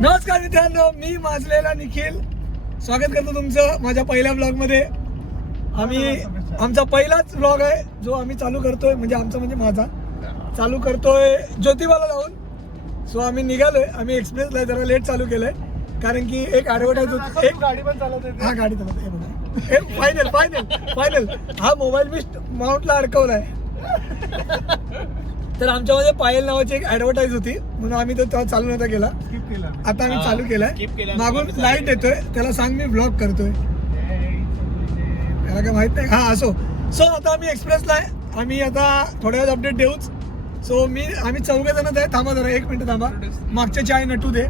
नमस्कार मित्रांनो, मी माजलेला निखिल स्वागत करतो तुमचं माझ्या पहिल्या ब्लॉगमध्ये. आमचा पहिलाच ब्लॉग आहे जो आम्ही चालू करतोय, म्हणजे माझा चालू करतोय ज्योतिबाला जाऊन. सो आम्ही निघालोय. आम्ही एक्सप्रेसला जरा लेट चालू केलंय कारण की एक ॲडव्हर्टाईज होती. एक गाडी पण चालवते. हा गाडी चालवते बघा. फायनल हा मोबाईल मी माउंटला अडकवलाय. तर आमच्यामध्ये पायल नावाची एक ॲडव्हर्टाईज होती म्हणून आम्ही तो तेव्हा चालू नव्हता केला. आता आम्ही चालू केलाय. मागून लाईट येतोय, त्याला सांग मी ब्लॉग करतोय. त्याला काय माहित नाही. हा असो. सो आता आम्ही एक्सप्रेसला आहे. आम्ही आता थोड्या वेळ अपडेट देऊच. सो आम्ही चौघे जणच आहे. थांबा जरा 1 मिनिट थांबा. मागच्या चाय नटू दे,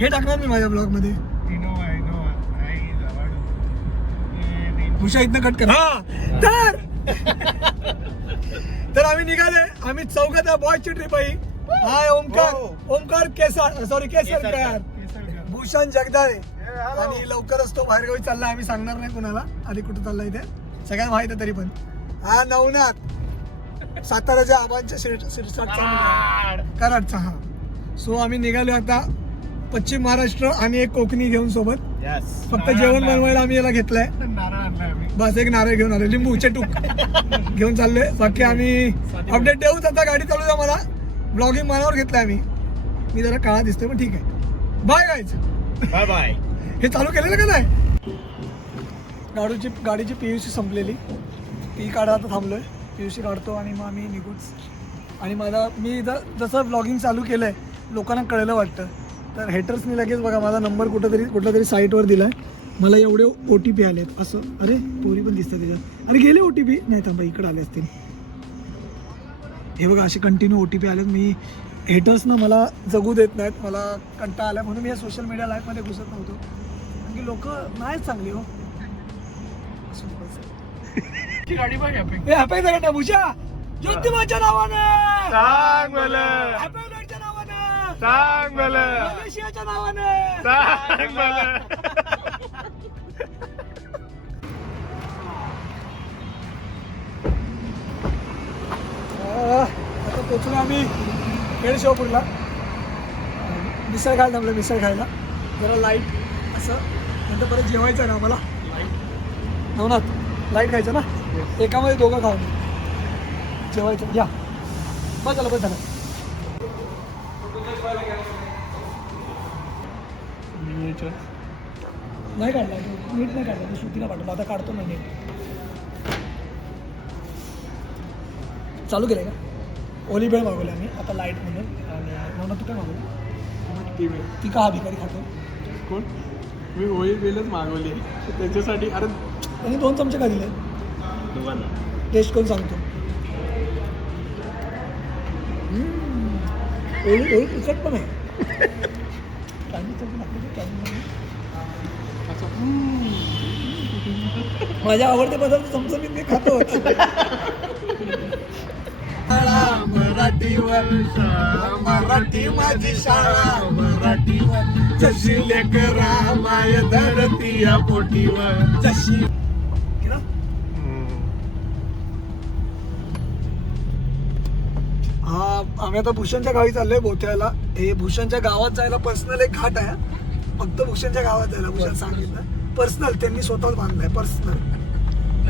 हे टाकणार मी माझ्या ब्लॉग मध्ये. हुशा इथनं कट कर. हा तर आम्ही निघाले. आम्ही चौघात बॉयची ट्रिप आहे. हाय ओमकार केसरकर, भूषण जगदाळे आणि लवकरच तो बाहेरगावी चालला. आम्ही सांगणार नाही कुणाला आधी कुठं चालला इथे, सगळ्यांना माहित आहे तरी पण. हा नवनाथ, साताऱ्याच्या आबांच्या कराडचा. हा सो आम्ही निघालो आता पश्चिम महाराष्ट्र आणि एक कोकणी घेऊन सोबत. फक्त जेवण बनवायला आम्ही याला घेतलंय. बस एक नारळ घेऊन आलो, लिंबू चटूक घेऊन चाललोय. बाकी आम्ही अपडेट देऊच. आता गाडी चालू द्या मला. ब्लॉगिंग मनावर घेतलंय आम्ही. मी जरा काळा दिसतोय पण ठीक आहे. Bye guys. बाय. हे चालू केलेलं का नाही? गाडीची PUC संपलेली. ती काढा आता थांबलोय. PUC काढतो आणि मग आम्ही निघूच. आणि मी जसं ब्लॉगिंग चालू केलंय लोकांना कळलं वाटतं. तर हेटर्सनी लगेच बघा माझा नंबर कुठल्या तरी साईटवर दिलाय. मला एवढे OTP आलेत. असं अरे पोरी पण दिसतात त्याच्यात. अरे गेले OTP नाही तर इकडे आले असतील. हे बघा असे कंटिन्यू OTP आलेत. मी हेटर्सनं मला जगू देत नाहीत. मला कंटाळा आला म्हणून मी या सोशल मीडिया लाईफमध्ये घुसत नव्हतो. कारण की लोक नाहीच चांगली. हो गाडी बघ भूषा ज्योतिबाच्या नावानं सांग मला, हॅपीच्या नावानं सांग मला, मलेशियाच्या नावानं सांग मला. आता पोचलो आम्ही खेडशिवापूरला. मिसळ खायला थांबलं. मिसळ खायला जरा लाईट असं. नंतर परत जेवायचं आहे ना मला. नवनाथ लाईट खायचं ना. एकामध्ये दोघं खाऊन जेवायचं. या बस झालं बस झालं. नाही काढला नीट नाही काढला. श्रुतीला पाठवलं. आता काढतो ना नीट. चालू केलं का? ओली भेळ मागवली आम्ही आता लाईट म्हणून. आणि नवनाथ तू काय मागवली? ती का भिकारी खातो? कोण? मी ओली बेलच मागवली त्याच्यासाठी. अरे त्यांनी 2 चमचे का दिले? टेस्ट करून सांगतो. ओली तिखट पण आहे. माझ्या आवडते पदार्थ चमचमीत मी खातो. मराठी माझी शाळा, मराठीवर जशी लेकरा माय धरती या पोटीवर जशी. आम्ही आता भूषणच्या गावी चाललोय बोथ्याला. हे भूषणच्या गावात जायला पर्सनल एक घाट आहे. फक्त भूषणच्या गावात जायला भूषण सांगितलं. पर्सनल त्यांनी स्वतःच बांधलाय पर्सनल.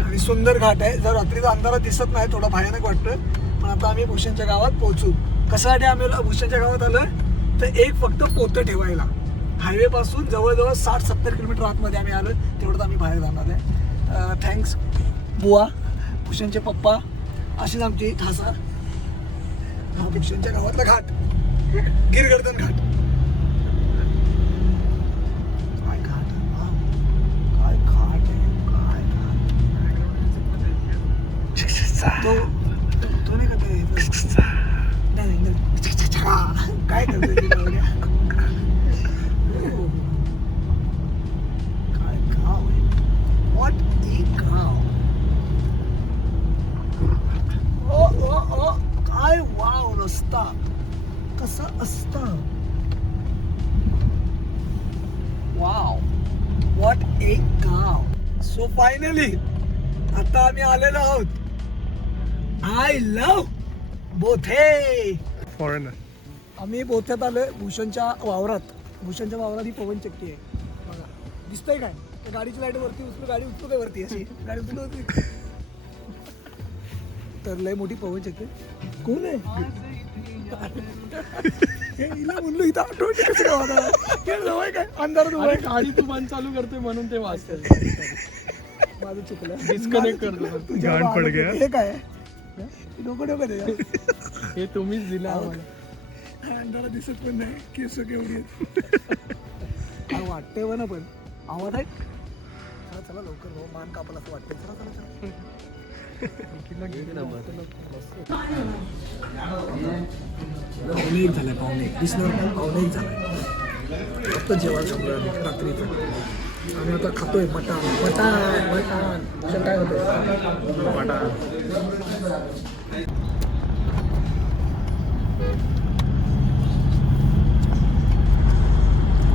आणि सुंदर घाट आहे. जर रात्रीचा अंधारात दिसत नाही, थोडा भयानक वाटतोय. पण आता आम्ही भूषणच्या गावात पोहोचू. कशासाठी आम्ही भूषणच्या गावात आलोय तर एक फक्त पोतं ठेवायला. हायवे पासून जवळजवळ 60-70 किलोमीटर आतमध्ये आम्ही आलोय. तेवढं आम्ही बाहेर जाणार आहे. थँक्स बुवा, भूषणचे पप्पा. अशीच आमची ठासा. हा भूषणच्या गावातला घाट, गिरगर्दन घाट. काय घाट काय घाट आहे. तो नाही का ते नाही काय करतो काय गाव आहे. व्हॉट दी गाव. ओ काय वाव रस्ता कसा असता. वाव व्हॉट ए गाव. सो फायनली आता आम्ही आलेलो आहोत. आय लव्ह बोथे. फॉरेनर. आम्ही बोथ्यात आलोय भूषणच्या वावरात. भूषणच्या वावरात ही पवन चक्की आहे बघा, दिसतंय काय? त्या गाडीची लाईट वरती उचलू, गाडी उचलू काय वरती अशी गाडी उचलू होती. तर लय मोठी पवन चक्की आहे. कोण आहे हे हिला म्हणलो इथं ऑटोमॅटिक कसं काय होणार? हे जवळ काय अंधारात उभं अरे आहे. गाडी तू बंद चालू करतोय म्हणून ते वाजतंय. माझं चुकलं, Disconnect करतो. तुझ्या गाण पड बाळाचं गया. हे काय डोकं डोकं दे. हे तुम्हीच दिलं आम्हाला. अंधारा दिसत पण नाही, केस केवढी आहेत. काय वाटतंय बा ना, पण आवाज आहे. चला चला लवकर भाऊ, मान कापला असं वाटतंय. चला चला चला. पावणे एक झालाय, पावणे एक दिसणार नाही, पावणे एक झालाय. फक्त जेवण संपलं रात्रीचं आणि आता खातोय मटण मटण मटण. भूषण काय होतंय?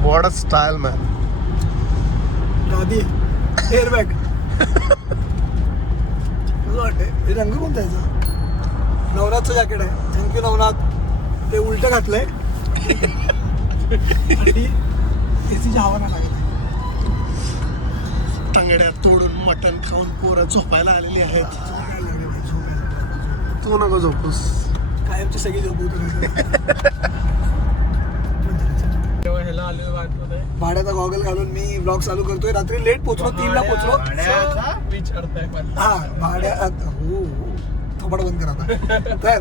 What a style, man. गादी एअरबॅग. कसं वाटतंय? हे रंग कोणता आहे याचा? नवनाथचं जॅकेट आहे. थँक्यू नवनाथ. ते उलटं घातलंय आणि एसीची हवा नाही लागत आहे. टंगड्या तोडून मटण खाऊन पोरं झोपायला आलेली आहेत. झोपायला लागले बाई, झोपायला लागले. तू नको झोपूस. कायमची सगळी झोपवतो. तेव्हा ह्याला आलेलं वाटत आहे. भाड्याचा गॉगल घालून मी ब्लॉग चालू करतोय. रात्री लेट पोचलो, 3ला पोचलो. विचारताय मला. हा भाड्या हो थोपड बंद करा आता. तर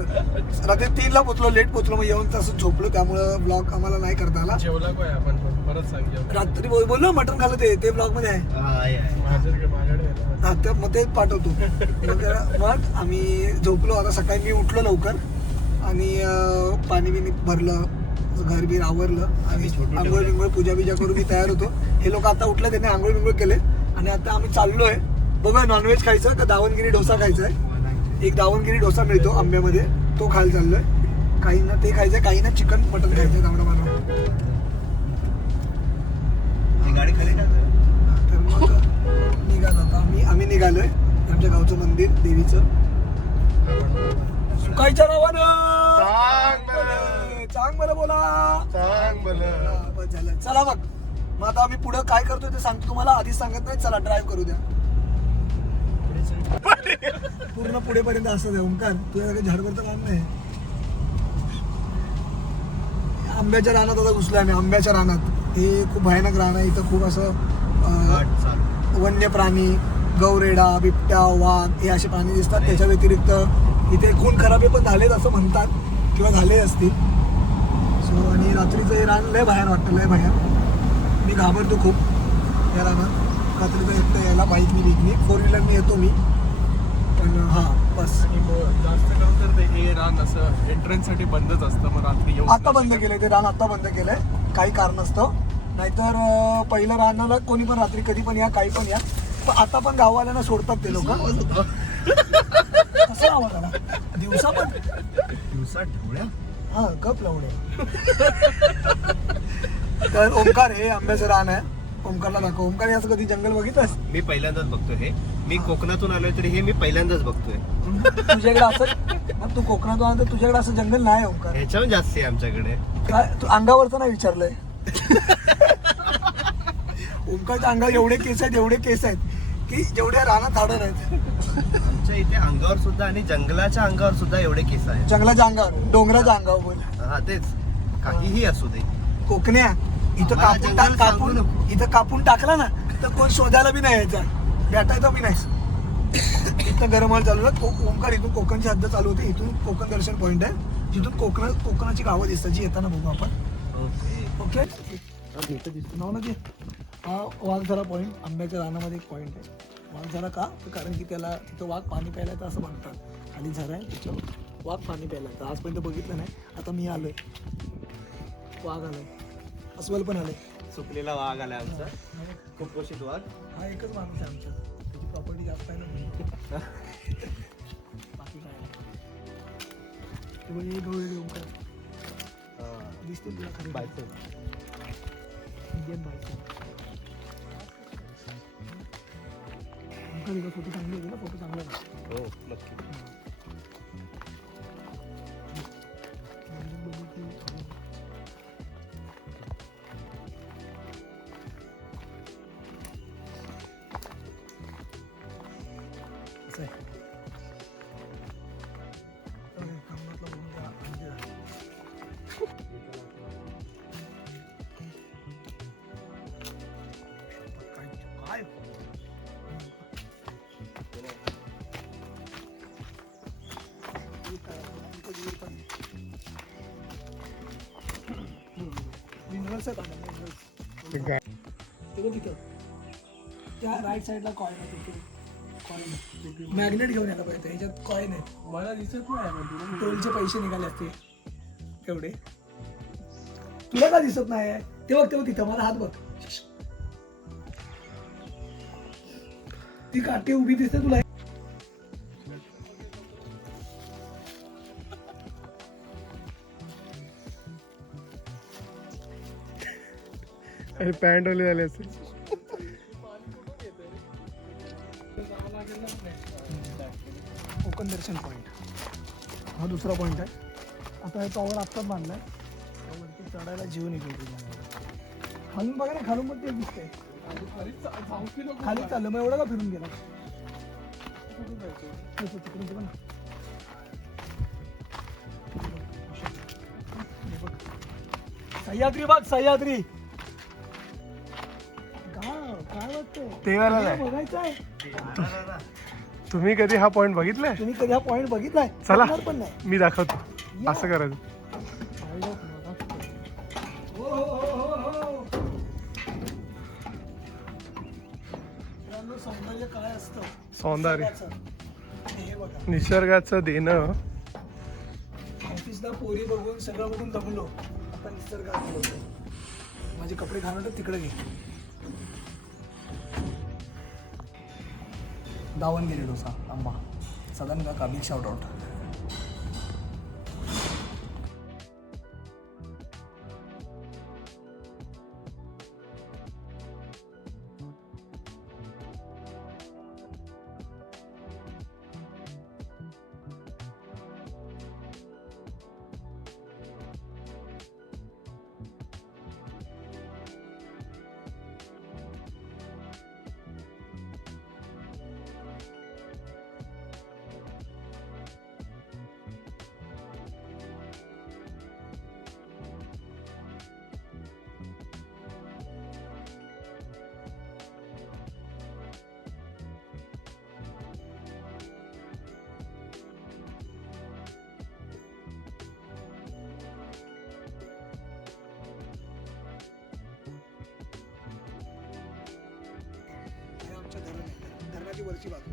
रात्री 3ला पोचलो, लेट पोचलो. मग येऊन तसं झोपलो, त्यामुळं ब्लॉग आम्हाला नाही करता आला. जेवला काय आपण परत सांग. रात्री बोललो मटण खाल्लं, ते ब्लॉग मध्ये आहे. माझ्याकडे हा तर मग तेच पाठवतो. मग आम्ही झोपलो. आता सकाळी मी उठलो लवकर आणि पाणी बिनी भरलं, घर बीर आवरलं आणि आंघोळ बिंघोळ पूजा बिजा करून मी तयार होतो. हे लोक आता उठले, त्यांनी आंघोळ बिंघोळ केले आणि आता आम्ही चाललोय. बघा नॉनव्हेज खायचं का दावणगिरी डोसा खायचा आहे. एक दावणगिरी डोसा मिळतो आंब्यामध्ये, तो खायला चाललोय. काहींना ते खायचंय, काहींना चिकन मटन खायचंय तांबडा मानव. गाडी खाली तर मग निघालो आता आम्ही निघालोय. आमच्या गावचं मंदिर देवीचं सुकायच्या नावानं. चांग मला बोला. हा, बस झालं. चला मग आता आम्ही पुढे काय करतोय ते सांगतो तुम्हाला. आधीच सांगत नाही. चला ड्राईव्ह करू द्या. पूर्ण पुढेपर्यंत असं द्या. ओंकार तुझ्या झाडवर तर रान नाही. आंब्याच्या रानात आता घुसलोय आम्ही. आंब्याच्या रानात हे खूप भयानक रान आहे. इथं खूप असं वन्य प्राणी, गौरेडा, बिबट्या, वाघ हे असे प्राणी दिसतात. त्याच्या व्यतिरिक्त इथे खून खराबे पण झालेत असं म्हणतात किंवा झाले असतील. सो आणि रात्रीचं हे रान लय भयान वाटतं, लय भयान. मी घाबरतो खूप या रानात. रात्रीचं एकटं यायला बाईकनी बिकनी, 4 व्हीलरनी येतो मी. पण हां बस. जास्त करून तर ते हे रान असं एंट्रन्स साठी बंदच असतं. मग रात्री येऊन आता बंद केलंय ते रान, आता बंद केलंय काही कारण असतं. नाहीतर पहिलं रानाला कोणी पण रात्री कधी पण या, काही पण या. पण आता पण गाववाल्यांना सोडतात ते लोक. कसं आवाज आला दिवसा पण ढोळ्या. हा कप लावणे. तर ओंकार हे आंब्याचं रान आहे. ओंकारला दाखव. ओंकार याचं कधी जंगल बघितलंस? मी पहिल्यांदाच बघतोय हे. मी कोकणातून आलोय तरी हे मी पहिल्यांदाच बघतोय. तुझ्याकडे असं मग तू कोकणातून आला तर तुझ्याकडे असं जंगल नाही ओंकार. ह्याच्याहून जास्त आहे आमच्याकडे. काय तू अंगावरचं नाही विचारलंय? ओंकारच्या अंगावर एवढे केस आहेत की जेवढ्या रानात झाडं नाहीत. आमच्या इथे अंगावर सुद्धा आणि जंगलाच्या अंगावर सुद्धा एवढे केस आहेत. जंगलाच्या अंगावर, डोंगराच्या अंगावर बोल. हा तेच, काहीही असू दे. कोकण्या इथं मला कापून जंगल सांगू नको. इथं कापून टाकला ना तर कोण शोधायला बी नाही यायचा, भेटायचा बी नाही. इथं गरमाल चालू आहे. ओंकार इथून कोकणची हद्द चालू होते. इथून कोकण दर्शन पॉईंट आहे, जिथून कोकणाची गावं दिसतात, जी येताना बघू आपण. ओके नाव ना ते. हा वाघझरा पॉईंट, आंब्याच्या रानामध्ये एक पॉईंट आहे. वाघझरा का तर कारण की त्याला तिथं वाघ पाणी प्यायला तर असं म्हणतात. खाली झरा आहे त्याच्यावर वाघ पाणी प्यायला तर आजपर्यंत बघितलं नाही. आता मी आलोय, वाघ आलोय, अस्वल पण आले. सुकलेला वाघ आलाय आमचा, कुपोषित वाघ. हा एकच माणूस आहे आमच्या, त्याची प्रॉपर्टी जास्त आहे ना. बाकी काय नाही. गवळी ओंकार दिसतील तुला खाली. इंडियन बायको ओंकार फोटो चांगले होते ना. फोटो चांगला आहे. हो नक्की. असं आहे. कामातलं बघून जरा अंडी झाली. काय मिनरल्स आहेत आता, मिनरल्स. ते बघ तिथं त्या राईट साईडला कॉइन आहे तिथे. कॉइन मॅग्नेट घेऊन यायला पाहिजे, ह्याच्यात कॉइन आहे. मला दिसत नाही टोलचे पैसे निघाले असते तेवढे. तुला का दिसत नाही? ते बघ तिथं मला हात बघ. ती काठी उभी दिसते तुला? आणि पॅन्ट ओले झाले असतील. कोकण दर्शन पॉईंट हा दुसरा पॉईंट आहे. आता हे टॉवर आत्ताच बांधलाय. वरती चढायला जीव निघतो. खालून बघा ना, खालून पण ते दिसतंय. खाली चाललं मग एवढं का फिरून गेला? तिकडून बघा ना. सह्याद्री बघ, सह्याद्री. काय वाटतं ते वाला नाही. बघायचं आहे. तुम्ही कधी हा पॉइंट बघितलाय? तुम्ही कधी हा पॉईंट बघितलाय? चला बघणार पण नाही. मी दाखवतो असं करायचं. सौंदर्य काय असतं? सौंदर्य हे बघा, निसर्गाचं देणं. ऑफिसला पोरी बघून सगळं बघून दमलो. आता निसर्गात बोलतो. माझे कपडे घालून तर तिकडे गे. दावणगिरी डोसा आंबा सदन का बिग शाउट आउट. धरणाची वरची बाजू.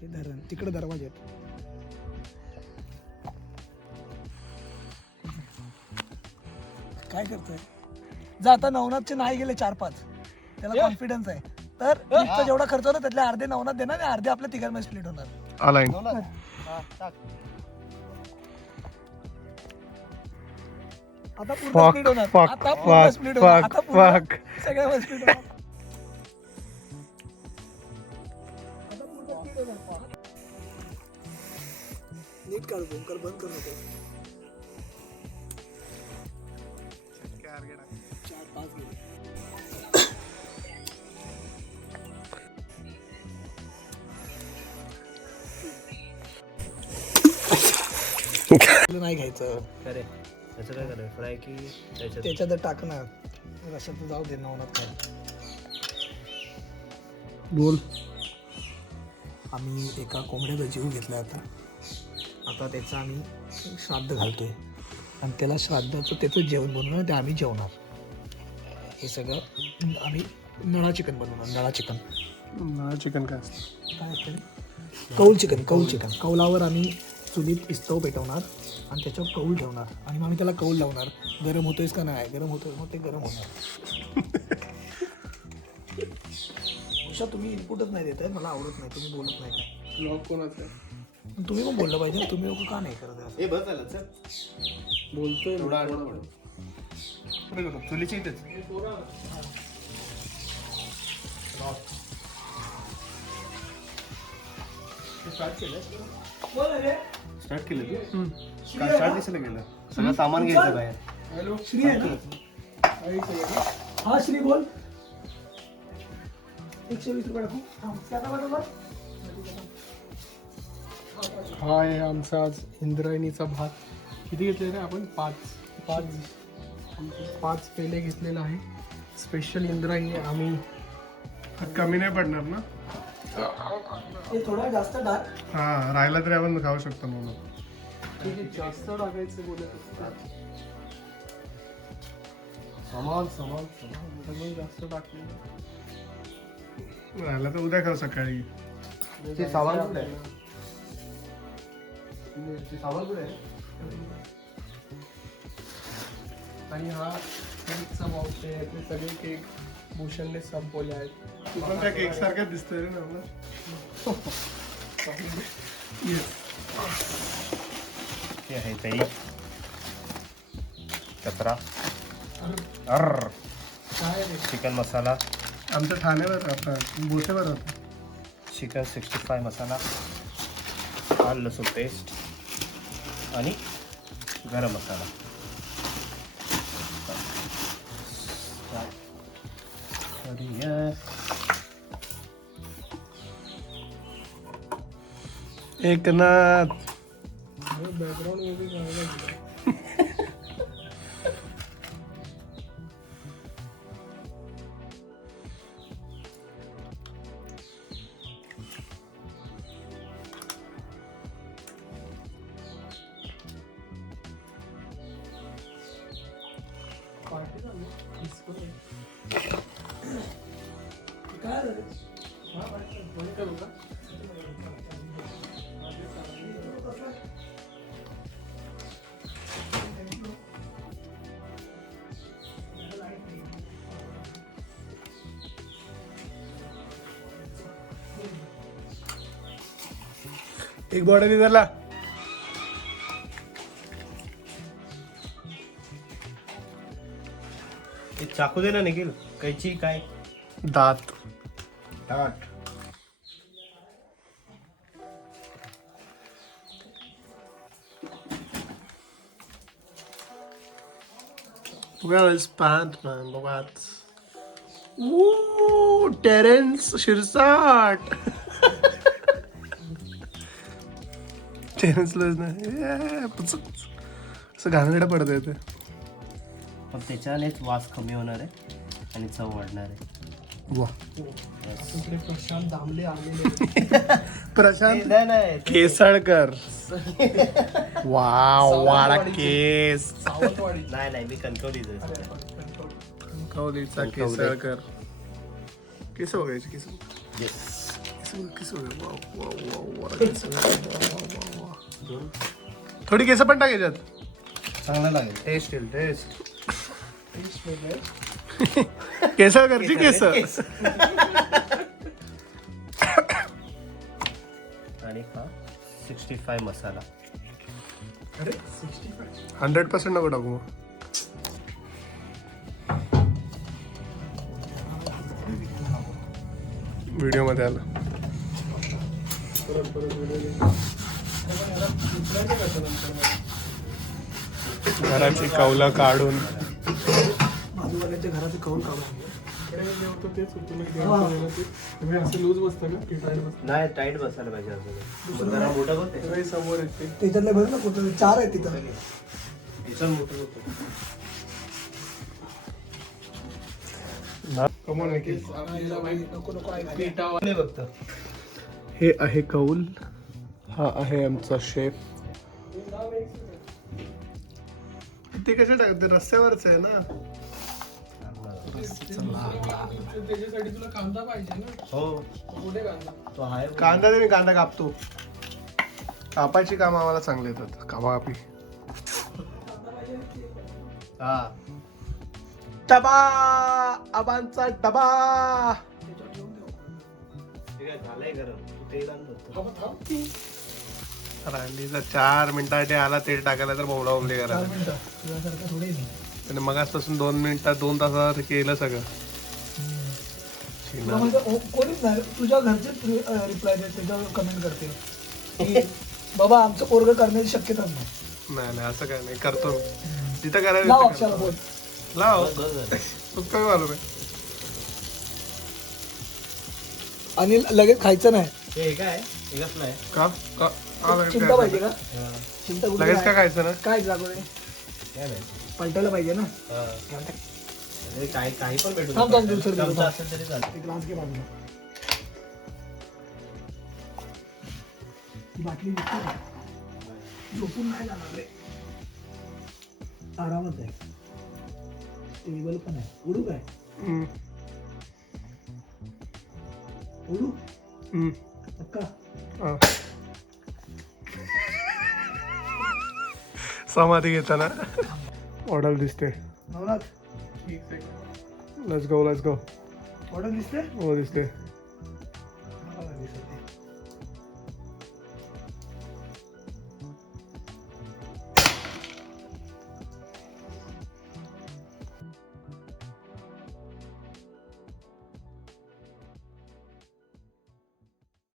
हे धरण तिकडे दरवाजे आहेत. काय करतोय? जा आता. नवनाथचे नाही गेले 4-5. त्याला कॉन्फिडन्स आहे. तर ट्रिपचा जेवढा खर्च होता त्यातले अर्धे नवनाथ देणार आणि अर्धे आपल्या तिघांमध्ये स्प्लिट होणार. अलाइन आता पूर्ण स्प्लिट होणार. आता पूर्ण स्प्लिट होणार. आता पूर्ण सगळ्यामध्ये स्प्लिट होणार. आता पूर्ण स्प्लिट होणार. नीट काढ ओंकार, बंद करू नको. 4-5 गेले. नाही घ्यायचं. अरे त्याचं काय करायचं? फ्राय की त्याच्यात टाकणार. रशात जाऊ दे. नवनाथ काय बोल. आम्ही एका कोंबड्याचा जीव घेतला. आता त्याचं आम्ही श्राद्ध घालतोय आणि त्याला श्राद्धाचं त्याचं जेवण बनवणार. ते आम्ही जेवणार. हे सगळं आम्ही नळा चिकन बनवणार. नळा चिकन. चिकन काय असतं? काय असतं? कौल चिकन. कौल चिकन. कौलावर आम्ही चुलीत इस्तव पेटवणार आणि त्याच्यावर कौल ठेवणार आणि मग आम्ही त्याला कौल लावणार. गरम होतोयस का नाही? गरम होतोय. मग ते गरम होणार. उषा तुम्ही इनपुटच नाही देत आहे. मला आवडत नाही. तुम्ही बोलत नाही काय? ब्लॉग कोणाचा आहे? तुम्ही पण बोललं पाहिजे. तुम्ही लोक का नाही करत आहे? हे बस झालं सर. बोलतोय चुलीच्या इथेच. बोल रे. स्टार्ट केलं तू काय स्टार्ट दिसलं गेलं सगळं सामान घ्यायचं बाहेर. हॅलो श्री आहे ना? हा श्री बोल. 120 रुपये टाकू. हा, त्याचा बरोबर. हा आहे आमचा आज इंद्रायणीचा भात. किती घेतलेला आहे आपण? पाच पेले घेतलेला आहे. स्पेशल इंद्रायणी आम्ही कमी नाही पडणार ना? हे थोडं जास्त टाक. हा राहिला तरी आपण खाऊ शकतो म्हणून. जास्त टाकायचं बोलत समान सगळं जास्त टाकलेलं. राहिला तर उद्या खाऊ सकाळी. ते सामान कुठे आहे? ते सामान कुठे आहे? आणि हा केकचा बॉक्स आहे. ते सगळे केक भूषणने संपवले आहेत. तू पण त्या केक सारखं दिसतोय रे ना मला. ते आहे ताई कचरा काय रे? चिकन मसाला आमचं ठाण्यावर आता बोसेवर होतं. चिकन 65 मसाला आलं लसूण पेस्ट आणि गरम मसाला. एकनाथ बॅकग्राऊंड वेगळी करायला. पार्टी झाली. काय झालं? बंद करू का? एक बॉर्डर दिला. चाकू दे ना निखिल. कैची काय दात ताट. Where is Pant-Man? What? Ooh, Terence Shirsat. Terence लस ना. असं घाणेरडं पडत येते. पण त्याच्यानेच वास कमी होणार आहे आणि चव वाढणार आहे. वा. इकडे प्रशांत दामले आलेले. प्रशांत नाही केसळकर. वाव वाडा केस. सावंतवाडी. नाही मी कणकवलीचं आहे. कौलीचा केसळकर. केस बघायचे केस. केस बघा. वाव वाव वाव वाव केस बघा. थोडी केस पण टाक याच्यात. चांगलं लागेल. टेस्ट येईल टेस्ट. केसळकरची केस. आणि हा 65 मसाला. अरे 100% नको टाकू मग. व्हिडिओ मध्ये आलं. घराची कौलं काढून बाजूवाल्याच्या घराचं कौल काढून. तेच होतं. तुम्ही असं लूज बसतं का? नाही टाईट बसायला पाहिजे असं. जरा मोठं होते. सगळे समोर येते. त्याच्यातले बघ ना कुठं 4 आहेत तिथं. किचन मोठं होतं. नको नको ऐक. पिठावर बघतो. हे आहे कौल. हा आहे आमचा शेफ. ते कशा टाकते रस्त्यावरच आहे ना. त्याच्यासाठी तुला कांदा पाहिजे ना. हो कुठे कांदा? तो आहे. कांदा दे मी कांदा कापतो. कापायची काम आम्हाला चांगले येतात. कापा कापी. हा डबा आबांचा डबा. ठीक आहे झालंय गरम. तू तेल आण फक्त. रांडीचा 4 मिनिटासाठी आला तेल टाकायला तर बोंबला बोंबली करा. 4 मिनिटं तुझ्यासारखं थोडी नाही. त्याने मगाचपासून 2 मिनिटात 2 तासात केलं सगळं. तुला म्हणजे कोणीच नाही तुझ्या घरचे रिप्लाय देत त्याच्यावर कमेंट करते की बाबा आमचं पोरग करण्याची शक्यता नाही. नाही नाही असं काय नाही करतो मी. जिथं करायचं लाव तिथं अक्षाला करतो. बोल. लाव तू काय मारू रे. आणि लगेच खायचं नाही. हे काय हे कसलं आहे? का का हा, लगेच चिंता काय पाहिजे खायचं? का? चिंता कुठे लगेच काय खायचं ना. काय जागो काय नाही पलटायला पाहिजे ना. अरे काही पण भेटू थांब, थांब, दुसरं देतो, चमचा थांब. असेल तरी चालतं. एक ग्लास घे बाजूला. ही बाटली दिसते का? झोपून नाही जाणार रे. आरामात आहे. टेबल पण आहे. उडू काय? हम्म, उडू हम्म. पक्का. हा. समाधी घेताना ऑर्डर दिसते. Navnath let's go let's go. Order दिसते. हो दिसते.